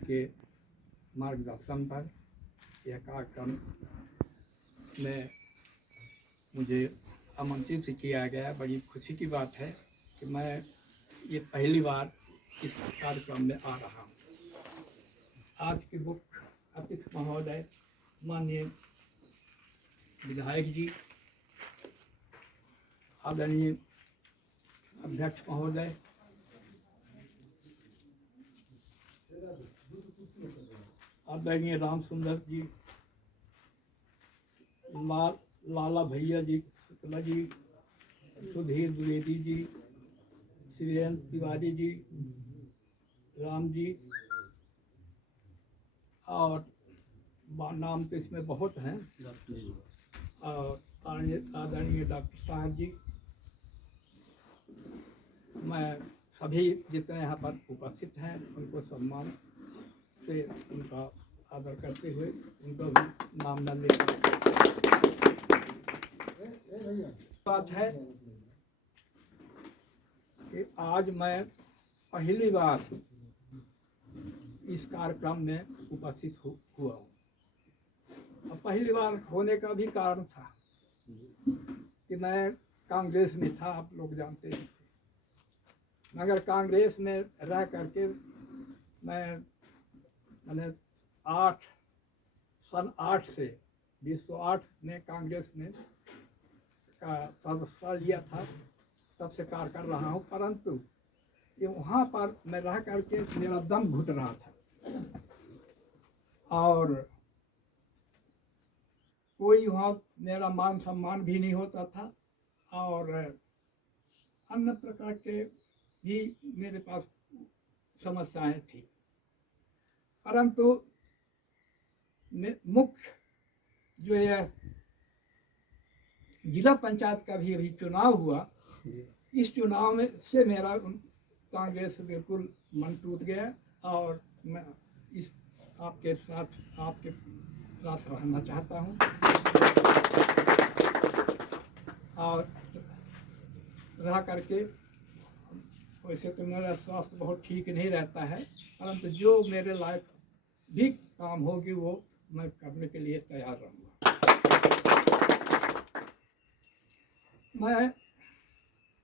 के मार्गदर्शन पर यह कार्यक्रम में मुझे आमंत्रित किया गया। बड़ी खुशी की बात है कि मैं ये पहली बार इस कार्यक्रम में आ रहा हूँ। आज के मुख्य अतिथि महोदय माननीय विधायक जी, आदरणीय अध्यक्ष महोदय, आदरणीय राम सुंदर जी, लाला भैया जी, शुक्ला जी, सुधीर द्विवेदी जी, शिवेंद्र तिवारी जी, राम जी, और नाम तो इसमें बहुत हैं, और आदरणीय डॉक्टर साहब जी, मैं सभी जितने यहाँ पर उपस्थित हैं उनको सम्मान से उनका आदर करते हुए उनको भी नाम न लेकर बात है कि आज मैं पहली बार इस कार्यक्रम में उपस्थित हुआ हूँ। और पहली बार होने का भी कारण था कि मैं कांग्रेस में था, आप लोग जानते हैं, मगर कांग्रेस में रह करके मैंने सन 8 से 1908 में कांग्रेस में का सदस्यता लिया था, तब से कार्य कर रहा हूँ। परंतु ये वहाँ पर मैं रह करके मेरा दम घुट रहा था और कोई वहाँ मेरा मान सम्मान भी नहीं होता था और अन्य प्रकार के भी मेरे पास समस्याएं थी। परंतु मुख्य जो यह जिला पंचायत का भी अभी चुनाव हुआ, इस चुनाव में से मेरा कांग्रेस से बिल्कुल मन टूट गया और मैं इस आपके साथ रहना चाहता हूँ। और रह करके वैसे तो मेरा स्वास्थ्य बहुत ठीक नहीं रहता है, परंतु जो मेरे लायक भी काम होगी वो मैं करने के लिए तैयार रहूँगा। मैं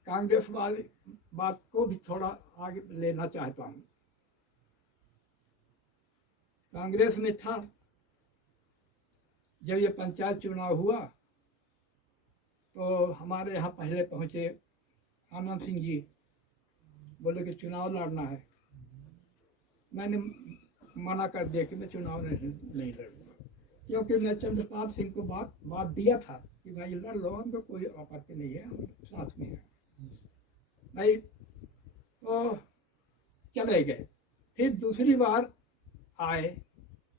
कांग्रेस वाली बात को भी थोड़ा आगे लेना चाहता हूँ। कांग्रेस में था, जब ये पंचायत चुनाव हुआ तो हमारे यहाँ पहले पहुँचे आनंद सिंह जी, बोले कि चुनाव लड़ना है। मैंने मना कर दिया कि मैं चुनाव नहीं लड़ूंगा, क्योंकि मैं चंद्रपाल सिंह को बात दिया था कि भाई लड़ लो, हमको कोई आपत्ति नहीं है, हम साथ में है भाई। तो चले गए। फिर दूसरी बार आए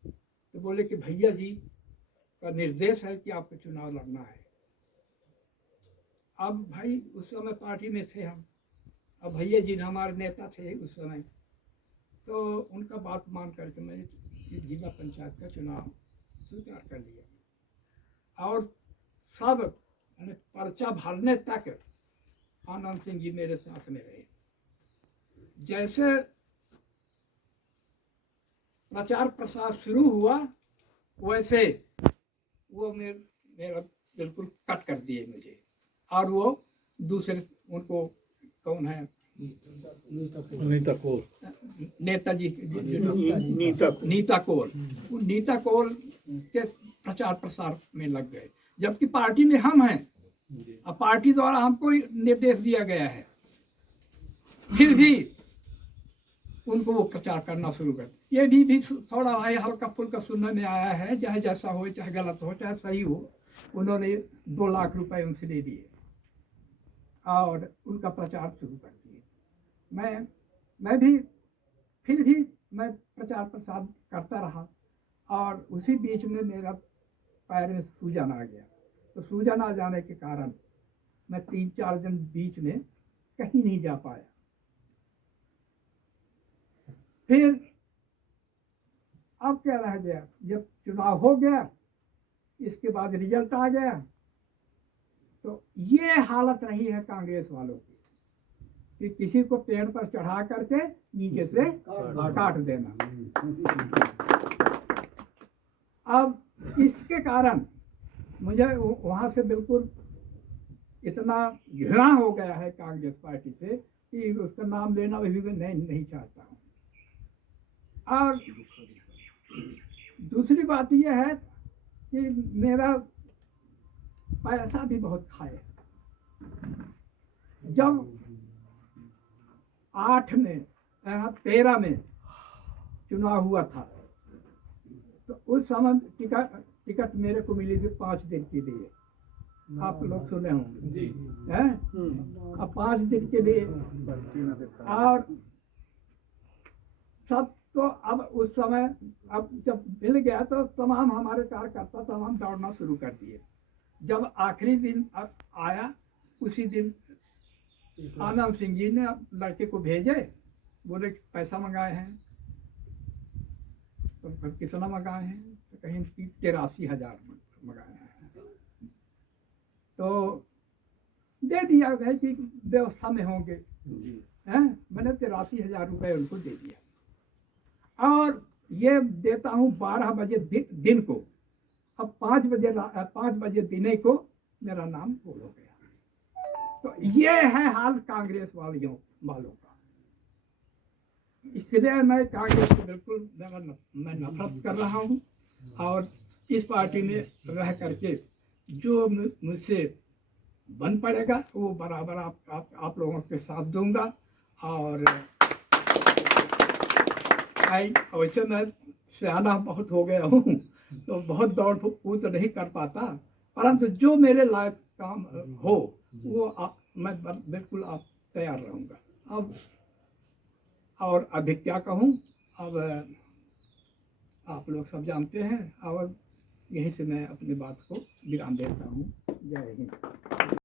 तो बोले कि भैया जी का निर्देश है कि आपको चुनाव लड़ना है। अब भाई उस समय पार्टी में थे हम, अब भैया जी हमारे नेता थे उस समय, तो उनका बात मान करके मैंने जिला पंचायत का चुनाव स्वीकार कर लिया और सब पर्चा भरने तक आनंद सिंह जी मेरे साथ में रहे। जैसे प्रचार प्रसार शुरू हुआ वैसे वो मेरा बिल्कुल कट कर दिए मुझे, और वो दूसरे उनको कौन है नीता कौल के प्रचार प्रसार में लग गए, जबकि पार्टी में हम हैं और पार्टी द्वारा हमको निर्देश दिया गया है, फिर भी उनको वो प्रचार करना शुरू कर। ये भी थोड़ा हल्का फुल्का सुनने में आया है, चाहे जैसा हो, चाहे गलत हो, चाहे सही हो, उन्होंने 2 लाख रुपए उनसे ले दिए और उनका प्रचार शुरू कर दिए। मैं भी फिर भी मैं प्रचार प्रसार करता रहा और उसी बीच में मेरा पैर में सूजन आ गया। तो सूजन आ जाने के कारण मैं 3-4 दिन बीच में कहीं नहीं जा पाया। फिर अब क्या रह गया, जब चुनाव हो गया, इसके बाद रिजल्ट आ गया, तो ये हालत रही है कांग्रेस वालों की कि किसी को पेड़ पर चढ़ा करके नीचे से काट देना। अब इसके कारण मुझे वहाँ से बिल्कुल इतना घृणा हो गया है कांग्रेस पार्टी से कि उसका नाम लेना भी मैं नहीं चाहता हूँ। और दूसरी बात यह है कि मेरा पैसा भी बहुत खाए। जब 13 में चुनाव हुआ था तो उस समय टिकट मेरे को मिली थी 5 दिन के लिए। आप लोग सुने होंगे हैं? अब 5 दिन के लिए और सब तो अब उस समय अब जब मिल गया तो तमाम हमारे कार्यकर्ता तमाम दौड़ना शुरू कर दिए। जब आखिरी दिन आया उसी दिन आनंद सिंह जी ने लड़के को भेजे, बोले पैसा मंगाए हैं। तो कितना मंगाए हैं? तो कहीं 83,000 मंगाए हैं। तो दे दिया है कि व्यवस्था में होंगे हैं। मैंने 83,000 रुपये उनको दे दिया और ये देता हूँ 12 बजे दिन को। अब 5 बजे दिने को मेरा नाम बोल हो गया। तो ये है हाल कांग्रेस वालों का। इसलिए मैं कांग्रेस से बिल्कुल मैं नफरत कर रहा हूँ और इस पार्टी में रह करके जो मुझसे बन पड़ेगा वो बराबर आप लोगों के साथ दूंगा। और वैसे मैं सियाना बहुत हो गया हूँ तो बहुत दौड़ कूद नहीं कर पाता, परंतु जो मेरे लायक काम हो वो मैं बिल्कुल तैयार रहूँगा। अब और अधिक क्या कहूँ, अब आप लोग सब जानते हैं और यहीं से मैं अपनी बात को विराम देता हूँ। जय हिंद।